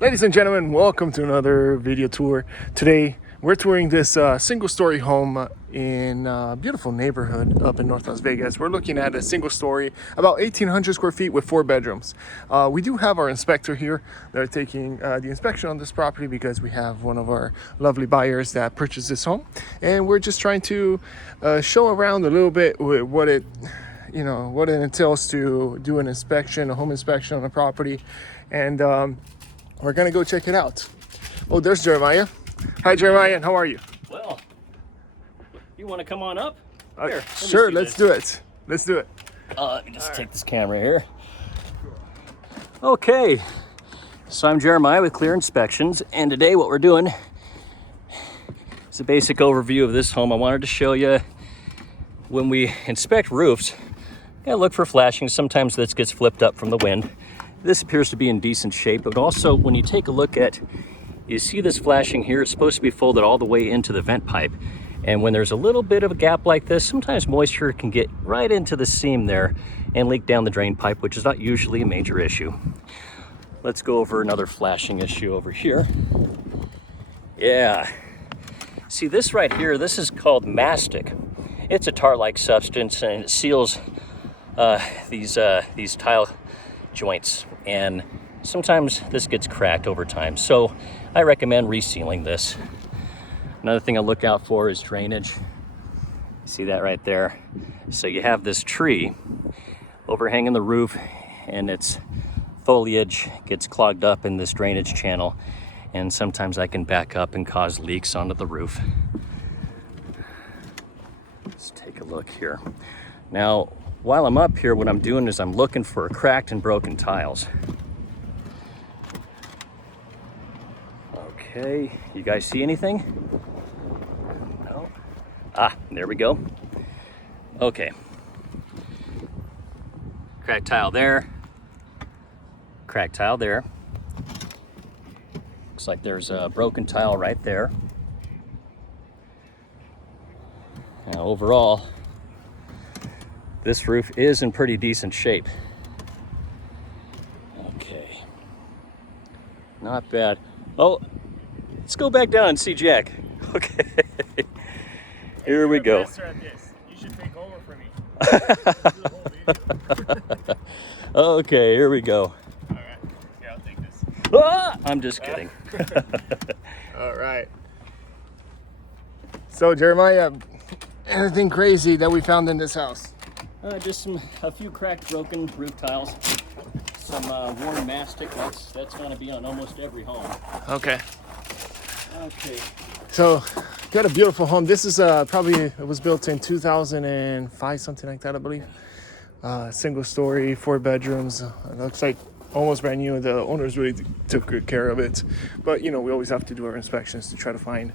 Ladies and gentlemen, welcome to another video tour. Today we're touring this single-story home in a beautiful neighborhood up in North Las Vegas. We're looking at a single story, about 1,800 square feet with 4 bedrooms. We do have our inspector here. They're taking the inspection on this property because we have one of our lovely buyers that purchased this home, and we're just trying to show around a little bit what it entails to do an inspection, a home inspection on a property, and we're gonna go check it out. Oh, there's Jeremiah. Hi, Jeremiah. How are you? Well, you want to come on up? Here, sure, let's do it. Let's do it. Let me just take this camera here. Okay, so I'm Jeremiah with Clear Inspections, and today what we're doing is a basic overview of this home. I wanted to show you when we inspect roofs, gotta look for flashing. Sometimes this gets flipped up from the wind. This appears to be in decent shape, but also when you take a look at, you see this flashing here, it's supposed to be folded all the way into the vent pipe. And when there's a little bit of a gap like this, sometimes moisture can get right into the seam there and leak down the drain pipe, which is not usually a major issue. Let's go over another flashing issue over here. Yeah, see this right here, this is called mastic. It's a tar-like substance and it seals these tile joints, and sometimes this gets cracked over time, so I recommend resealing this. Another thing I look out for is drainage. See that right there? So you have this tree overhanging the roof and its foliage gets clogged up in this drainage channel, and sometimes that can back up and cause leaks onto the roof. Let's take a look here. Now, while I'm up here, what I'm doing is I'm looking for cracked and broken tiles. Okay, you guys see anything? No? Ah, there we go. Okay. Cracked tile there. Cracked tile there. Looks like there's a broken tile right there. Now, overall, this roof is in pretty decent shape. Okay. Not bad. Oh, let's go back down and see Jack. Okay. Here we go. You should take over for me. Okay, here we go. All right. Yeah, I'll take this. Ah, I'm just kidding. All right. So, Jeremiah, anything crazy that we found in this house? Just a few cracked, broken roof tiles. Some worn mastic. That's going to be on almost every home. Okay. Okay. So, got a beautiful home. This is it was built in 2005, something like that, I believe. Single story, 4 bedrooms. It looks like almost brand new. The owners really took good care of it. But, we always have to do our inspections to try to find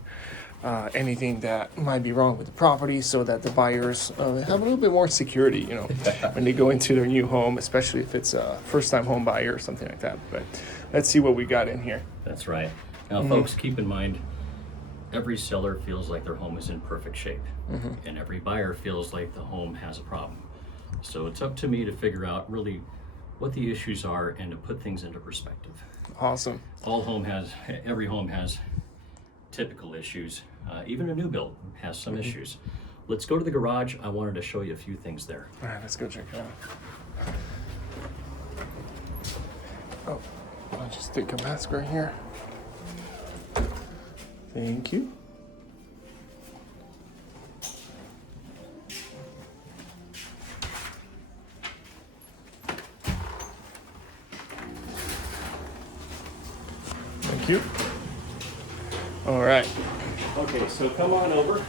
anything that might be wrong with the property so that the buyers have a little bit more security, when they go into their new home, especially if it's a first-time home buyer or something like that. But let's see what we got in here. That's right. Now, folks, keep in mind, every seller feels like their home is in perfect shape, and every buyer feels like the home has a problem. So it's up to me to figure out really what the issues are and to put things into perspective. Awesome. Every home has typical issues. Even a new build has some issues. Let's go to the garage. I wanted to show you a few things there. All right, let's go check it out. Oh, I'll just take a mask right here. Thank you. Thank you. All right. Okay, so come on over.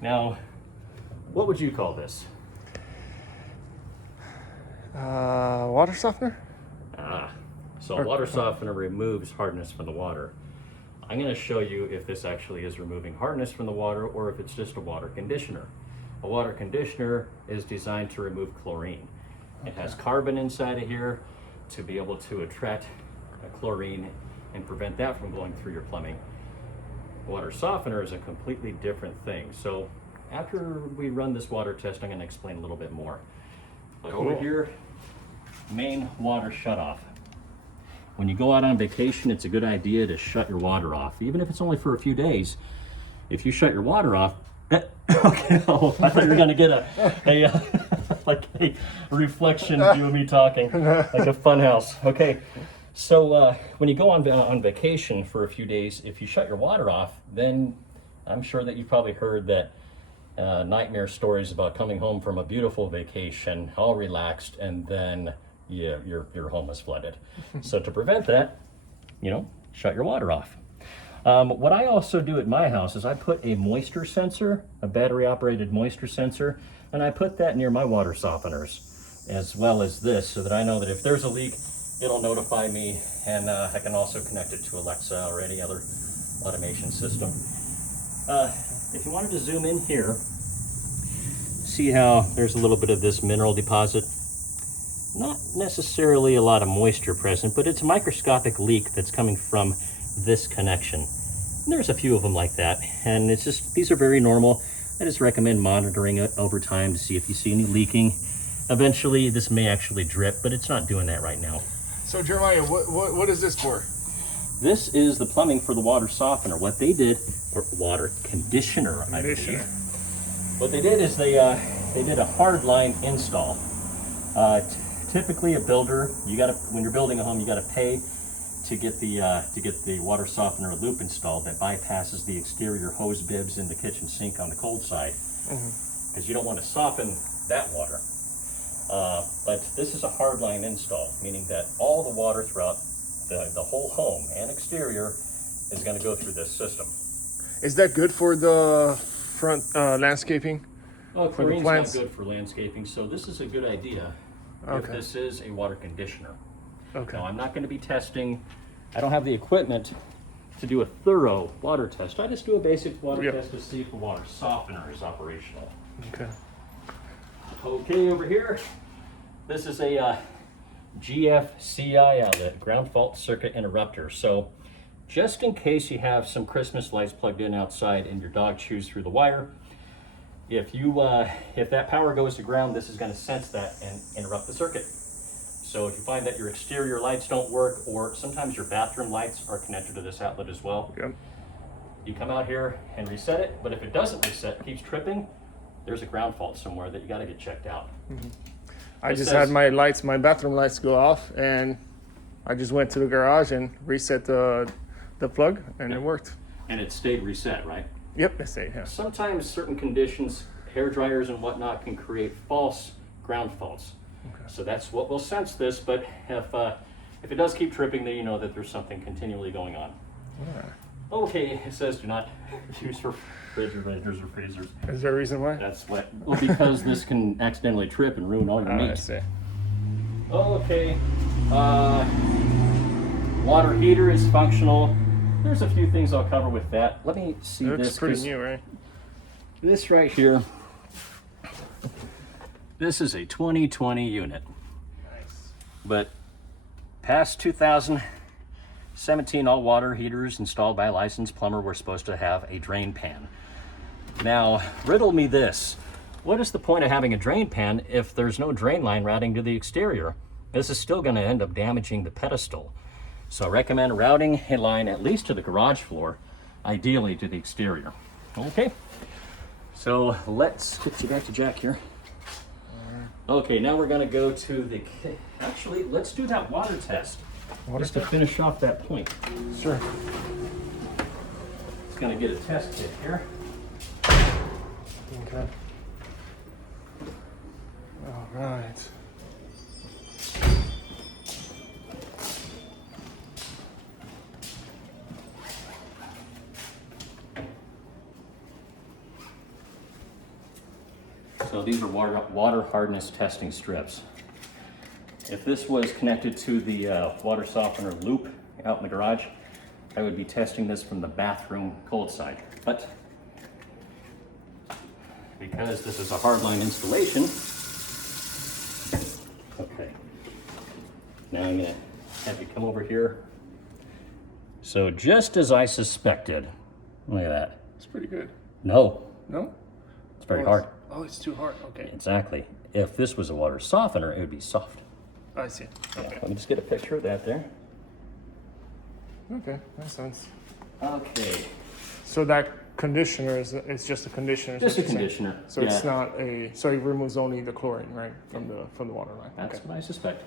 Now, what would you call this? Water softener? So a water softener removes hardness from the water. I'm going to show you if this actually is removing hardness from the water or if it's just a water conditioner. A water conditioner is designed to remove chlorine. It has carbon inside of here to be able to attract chlorine and prevent that from going through your plumbing. Water softener is a completely different thing. So after we run this water test, I'm going to explain a little bit more. But over here, main water shutoff. When you go out on vacation, it's a good idea to shut your water off, even if it's only for a few days. If you shut your water off, okay, oh, I thought you were gonna get like a reflection view of me talking, like a fun house. Okay, so when you go on vacation for a few days, if you shut your water off, then I'm sure that you've probably heard that nightmare stories about coming home from a beautiful vacation, all relaxed, and then your home is flooded. So to prevent that, shut your water off. What I also do at my house is I put a moisture sensor, a battery operated moisture sensor, and I put that near my water softeners, as well as this, so that I know that if there's a leak, it'll notify me, and I can also connect it to Alexa or any other automation system. If you wanted to zoom in here, see how there's a little bit of this mineral deposit. Not necessarily a lot of moisture present, but it's a microscopic leak that's coming from this connection. And there's a few of them like that, and it's just, these are very normal. I just recommend monitoring it over time to see if you see any leaking. Eventually this may actually drip, but it's not doing that right now. So Jeremiah, what is this for? This is the plumbing for the water softener. What they did, or water conditioner, I believe. What they did is they did a hard line install. Typically a builder, when you're building a home, you gotta pay to get the water softener loop installed that bypasses the exterior hose bibs in the kitchen sink on the cold side, because you don't want to soften that water. But this is a hard line install, meaning that all the water throughout the whole home and exterior is going to go through this system. Is that good for the front landscaping? Well, chlorine's not good for landscaping, so this is a good idea if this is a water conditioner. Okay. Now, I'm not going to be testing, I don't have the equipment to do a thorough water test. I just do a basic water test to see if the water softener is operational. Okay. Okay, over here, this is a GFCI outlet, ground fault circuit interrupter. So just in case you have some Christmas lights plugged in outside and your dog chews through the wire, if that power goes to ground, this is going to sense that and interrupt the circuit. So if you find that your exterior lights don't work, or sometimes your bathroom lights are connected to this outlet as well, you come out here and reset it. But if it doesn't reset, keeps tripping, there's a ground fault somewhere that you got to get checked out. I just had my bathroom lights go off, and I just went to the garage and reset the plug, and it worked. And it stayed reset, right? Yep, it stayed. Yeah. Sometimes certain conditions, hair dryers and whatnot, can create false ground faults. So that's what will sense this. But if it does keep tripping, then you know that there's something continually going on. Okay, it says do not use refrigerators or freezers. Is there a reason why? That's what. Well, because this can accidentally trip and ruin all your meat. I see. Okay. Water heater is functional. There's a few things I'll cover with that. Let me see this. Looks pretty new, right? This right here. This is a 2020 unit. Nice. But past 2017, all water heaters installed by a licensed plumber were supposed to have a drain pan. Now, riddle me this. What is the point of having a drain pan if there's no drain line routing to the exterior? This is still going to end up damaging the pedestal. So I recommend routing a line at least to the garage floor, ideally to the exterior. Okay, so let's get you back to Jack here. Okay, now we're gonna go to actually, let's do that water test. Just to finish off that point. Sure. It's gonna get a test kit here. Okay. All right. So these are water hardness testing strips. If this was connected to the water softener loop out in the garage, I would be testing this from the bathroom cold side. But because this is a hardline installation, okay. Now I'm gonna have you come over here. So just as I suspected, look at that. It's pretty good. No. No? It's very hard. Oh, it's too hard. Okay. Exactly. If this was a water softener, it would be soft. I see. Okay. Let me just get a picture of that there. Okay, makes sense. Okay. So that conditioner is just a conditioner. is Just what a you're saying? conditioner. So yeah. it's not a. So it removes only the chlorine, right, from the water line. That's Okay. what I suspect.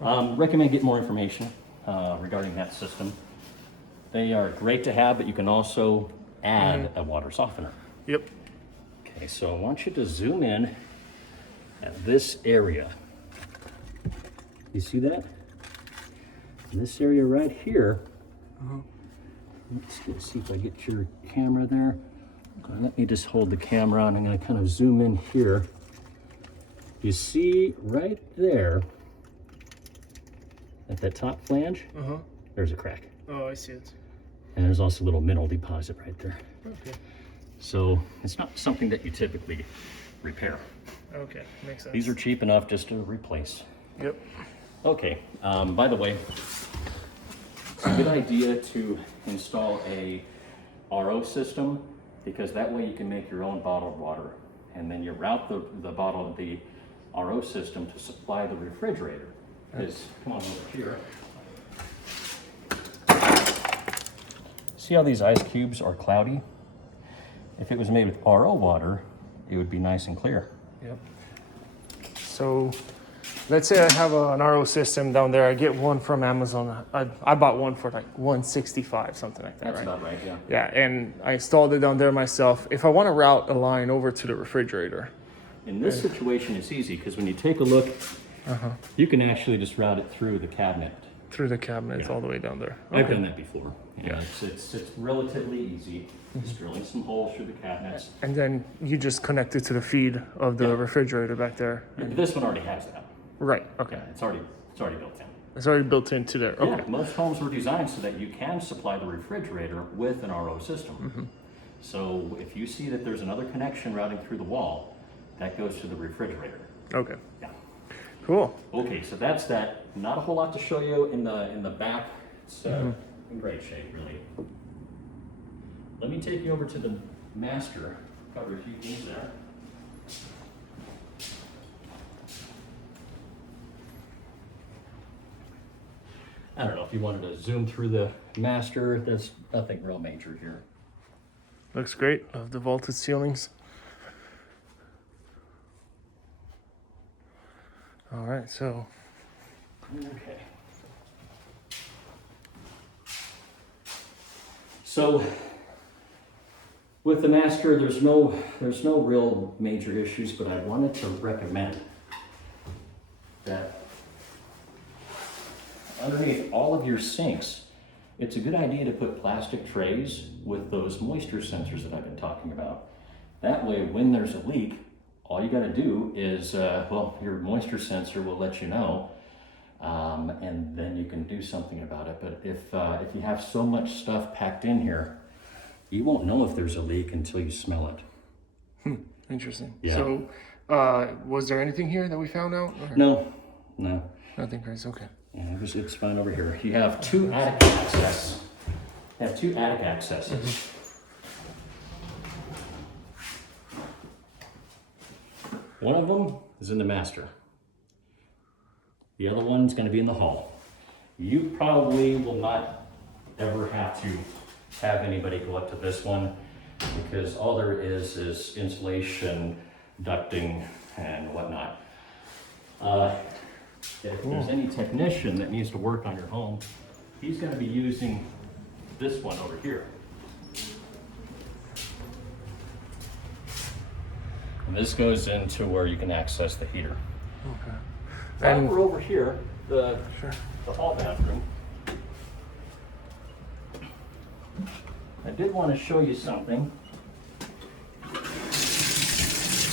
Recommend getting more information regarding that system. They are great to have, but you can also add a water softener. Yep. Okay, so I want you to zoom in at this area. You see that? This area right here. Let's see if I get your camera there. Let me just hold the camera and I'm going to kind of zoom in here. You see right there at that top flange, there's a crack. Oh, I see it. And there's also a little mineral deposit right there. Okay. So it's not something that you typically repair. Okay, makes sense. These are cheap enough just to replace. Yep. Okay, by the way, it's a good idea to install a RO system because that way you can make your own bottled water and then you route the RO system to supply the refrigerator. Because, come on over here. See how these ice cubes are cloudy? If it was made with RO water, it would be nice and clear. Yep. So, let's say I have an RO system down there. I get one from Amazon. I bought one for like $165, something like that. That's right? about right, yeah. Yeah, and I installed it down there myself. If I want to route a line over to the refrigerator. In this situation, it's easy because when you take a look, you can actually just route it through the cabinet. Through the cabinets all the way down there. I've done that before. Yeah, it's relatively easy. Just drilling some holes through the cabinets. And then you just connect it to the feed of the refrigerator back there. This one already has that. Right, okay. Yeah, it's already built in. It's already built into there. Okay. Yeah, most homes were designed so that you can supply the refrigerator with an RO system. So if you see that there's another connection routing through the wall, that goes to the refrigerator. Okay. Yeah. Cool. Okay, so that's that. Not a whole lot to show you in the back. It's in great shape, really. Let me take you over to the master. Cover a few things there. I don't know if you wanted to zoom through the master. There's nothing real major here. Looks great. Of the vaulted ceilings. All right, so. Okay. So with the master, there's no real major issues, but I wanted to recommend that underneath all of your sinks, it's a good idea to put plastic trays with those moisture sensors that I've been talking about. That way, when there's a leak, all you got to do is, your moisture sensor will let you know, and then you can do something about it. But if you have so much stuff packed in here, you won't know if there's a leak until you smell it. Interesting. Yeah. So, was there anything here that we found out? Or? No. Nothing crazy. Okay. Yeah, it's fine over here. You have two attic access. Accesses. One of them is in the master. The other one's going to be in the hall. You probably will not ever have to have anybody go up to this one because all there is insulation, ducting, and whatnot. If there's any technician that needs to work on your home, he's going to be using this one over here. And this goes into where you can access the heater. Okay. While we're over here, the hall bathroom, I did want to show you something.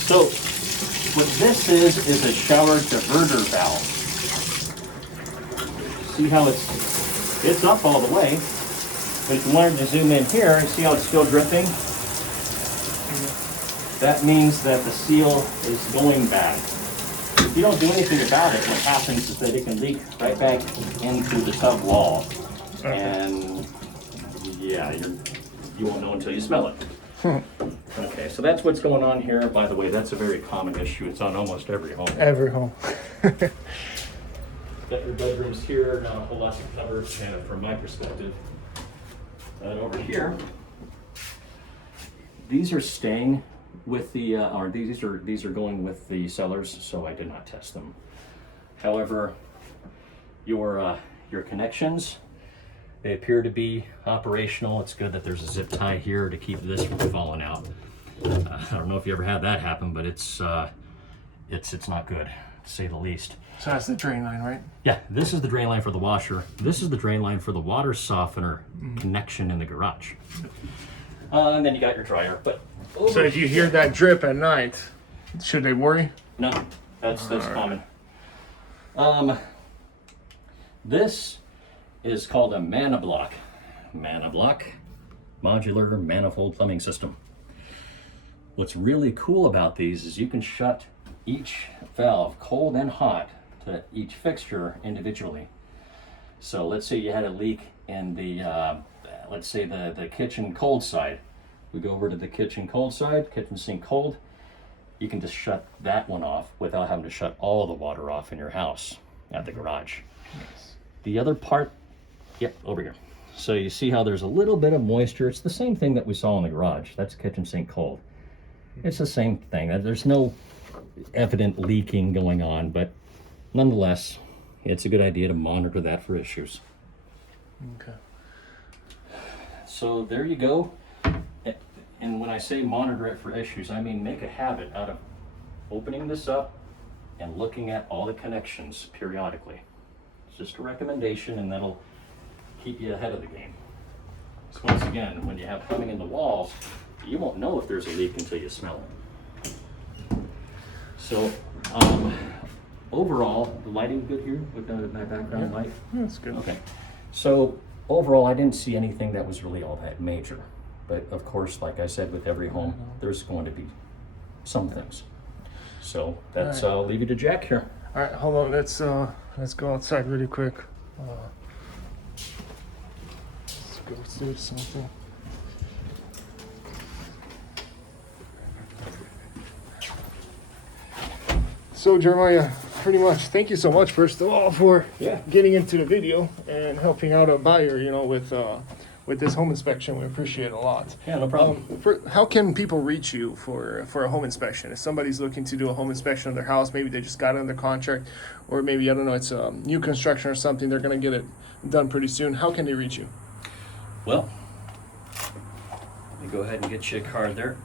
So, what this is a shower diverter valve. See how it's up all the way, but if you wanted to zoom in here and see how it's still dripping, that means that the seal is going bad. If you don't do anything about it, what happens is that it can leak right back into the tub wall. And yeah, you won't know until you smell it. Okay, so that's what's going on here. By the way, that's a very common issue. It's on almost every home. Every home. Got your bedrooms here, not a whole lot to cover from my perspective. And over here, these are staying with the, or these are going with the sellers, so I did not test them. However, your connections, they appear to be operational. It's good that there's a zip tie here to keep this from falling out. I don't know if you ever had that happen, but it's not good, to say the least. So that's the drain line, right? Yeah, this is the drain line for the washer. This is the drain line for the water softener connection in the garage. And then you got your dryer. But so if you hear that drip at night, should they worry? No, that's common. This is called a mana block. Mana block, modular manifold plumbing system. What's really cool about these is you can shut each valve, cold and hot, to each fixture individually. So let's say you had a leak in the, let's say the kitchen cold side. We go over to the kitchen cold side, kitchen sink cold. You can just shut that one off without having to shut all the water off in your house at the garage. Yes. The other part, yep, over here. So you see how there's a little bit of moisture. It's the same thing that we saw in the garage. That's kitchen sink cold. It's the same thing. There's no evident leaking going on, but nonetheless, it's a good idea to monitor that for issues. Okay. So there you go. And when I say monitor it for issues, I mean make a habit out of opening this up and looking at all the connections periodically. It's just a recommendation, and that'll keep you ahead of the game. So once again, when you have plumbing in the walls, you won't know if there's a leak until you smell it. So overall, the lighting good here with my background light? That's good. Okay. So overall, I didn't see anything that was really all that major. But of course, like I said, with every home, there's going to be some things. So that's, I'll leave you to Jack here. All right, hold on. Let's go outside really quick. Let's go through something. So Jeremiah, pretty much, thank you so much, first of all, for getting into the video and helping out a buyer, you know, with this home inspection. We appreciate it a lot. Yeah, no problem. How can people reach you for a home inspection? If somebody's looking to do a home inspection of their house, maybe they just got it under contract, or maybe, I don't know, it's new construction or something, they're going to get it done pretty soon. How can they reach you? Well, let me go ahead and get you a card there.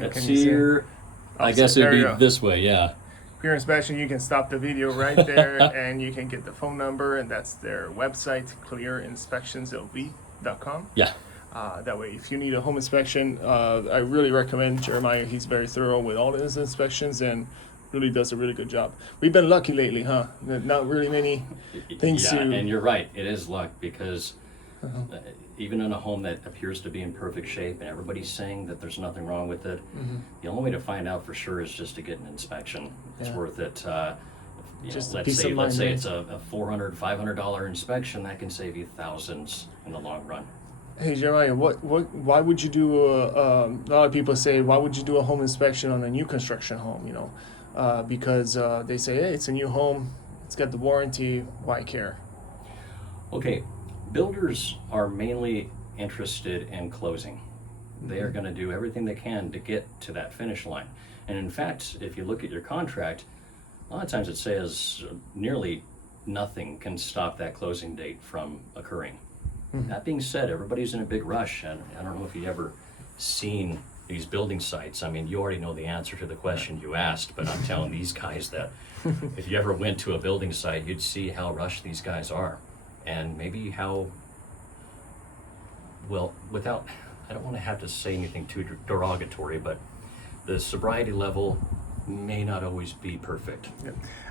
Let's see here. I guess it'd be this way, yeah. For your inspection, you can stop the video right there and you can get the phone number, and that's their website, clearinspectionslv.com. Yeah. That way, if you need a home inspection, I really recommend Jeremiah. He's very thorough with all his inspections and really does a really good job. We've been lucky lately, huh? Not really many things to... and you're right. It is luck, because even in a home that appears to be in perfect shape and everybody's saying that there's nothing wrong with it, the only way to find out for sure is just to get an inspection. It's worth it. Just let's say it's a $400, $500 inspection, that can save you thousands in the long run. Hey Jeremiah, why would you do a lot of people say, why would you do a home inspection on a new construction home, you know? Because they say, hey, it's a new home, it's got the warranty, why care? Okay, builders are mainly interested in closing. They are going to do everything they can to get to that finish line. And in fact, if you look at your contract, a lot of times it says nearly nothing can stop that closing date from occurring. That being said, everybody's in a big rush, and I don't know if you've ever seen these building sites. I mean, you already know the answer to the question you asked, but I'm telling these guys that if you ever went to a building site, you'd see how rushed these guys are. And maybe how, well, without, I don't want to have to say anything too derogatory, but the sobriety level may not always be perfect. Yeah.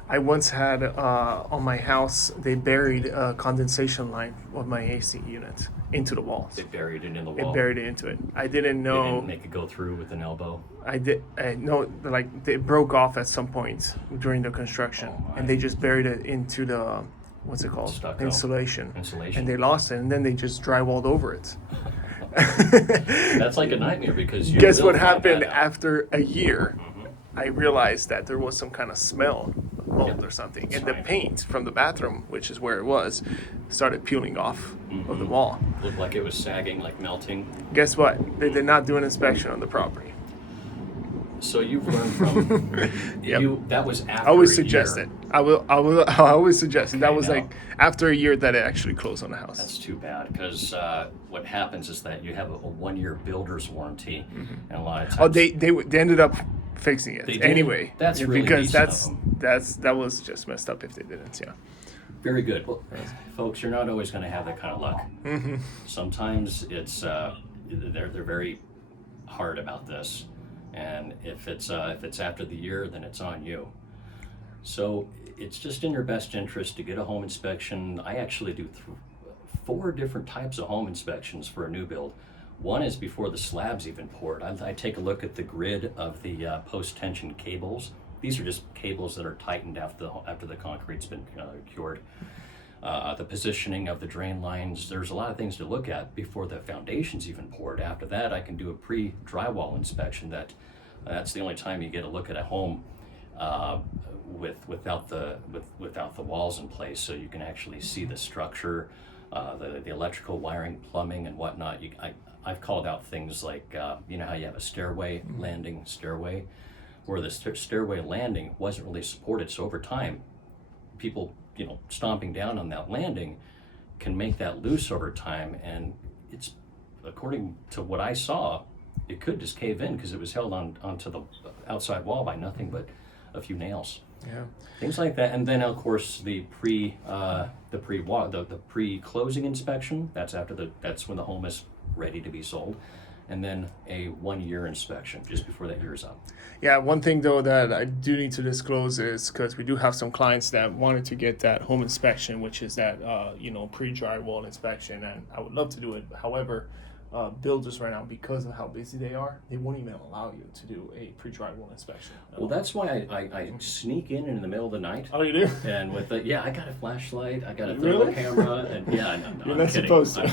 I once had on my house, they buried a condensation line of my AC unit into the walls. They buried it in the wall. They buried it into it. I didn't know. They didn't make it go through with an elbow. I know, like, it broke off at some point during the construction, and they just buried it into the, what's it called? Stucco. Insulation. Insulation. And they lost it, and then they just drywalled over it. That's like a nightmare, because Guess what happened after a year? I realized that there was some kind of smell mold Yep. or something, That's and the right. paint from the bathroom, which is where it was, started peeling off of the wall. Looked like it was sagging, like melting. Guess what? They did not do an inspection on the property. So you've learned from Yep. you. That was after I always a suggest year. it. I always suggest it. That Okay, was now- like after a year that it actually closed on the house. That's too bad because what happens is that you have a 1-year builder's warranty, and a lot of times. Oh, they ended up fixing it They did? anyway. That's really because decent of that was just messed up if they didn't. Yeah. Very good. Well, folks, you're not always going to have that kind of luck. Sometimes it's they're very hard about this, and if it's after the year, then it's on you. So it's just in your best interest to get a home inspection. I actually do 4 different types of home inspections for a new build. One is before the slab's even poured. I take a look at the grid of the post-tension cables. These are just cables that are tightened after the concrete's been cured. The positioning of the drain lines. There's a lot of things to look at before the foundation's even poured. After that, I can do a pre-drywall inspection. That's the only time you get a look at a home without the walls in place, so you can actually see the structure, the electrical wiring, plumbing, and whatnot. I've called out things like you know how you have a stairway landing stairway, where the stairway landing wasn't really supported. So over time, people stomping down on that landing can make that loose over time, and it's, according to what I saw, it could just cave in because it was held onto the outside wall by nothing but a few nails. Yeah. Things like that. And then of course the pre-closing inspection. That's when the home is ready to be sold. And then a 1-year inspection just before that year's up. Yeah, one thing though that I do need to disclose is because we do have some clients that wanted to get that home inspection, which is that pre-drywall inspection, and I would love to do it. However, builders right now, because of how busy they are, they won't even allow you to do a pre-drywall inspection. Well, that's why I sneak in the middle of the night. Oh, you do? And with I got a flashlight, I got a Really? thermal camera, and You're I'm not kidding. supposed to.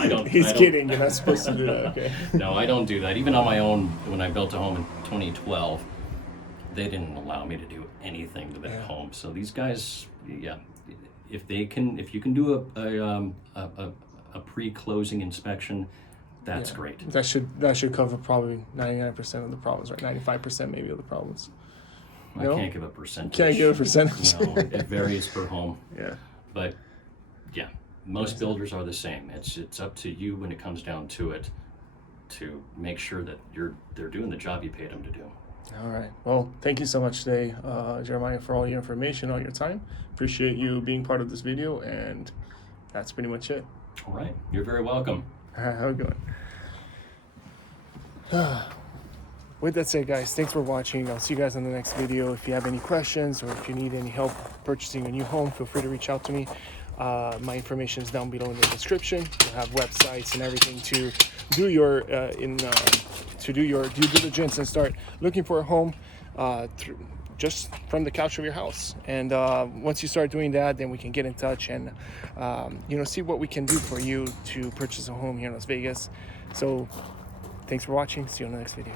I don't. He's I don't- kidding. You're not supposed to do that. Okay. No, I don't do that. Even on my own, when I built a home in 2012, they didn't allow me to do anything to that home. So these guys, if you can do a pre-closing inspection, that's great. That should cover probably 99% of the problems, right? 95% maybe of the problems. I No? can't give a percentage. Can't give a percentage. No, it varies per home. Yeah. But yeah, most builders are the same. It's up to you when it comes down to it to make sure that they're doing the job you paid them to do. All right. Well, thank you so much today, Jeremiah, for all your information, all your time. Appreciate you being part of this video, and that's pretty much it. All right, you're very welcome. All right, how we going? With that said, guys, thanks for watching. I'll see you guys in the next video. If you have any questions or if you need any help purchasing a new home, feel free to reach out to me. My information is down below in the description. You'll have websites and everything to do your due diligence and start looking for a home just from the couch of your house. And once you start doing that, then we can get in touch and see what we can do for you to purchase a home here in Las Vegas. So thanks for watching. See you on the next video.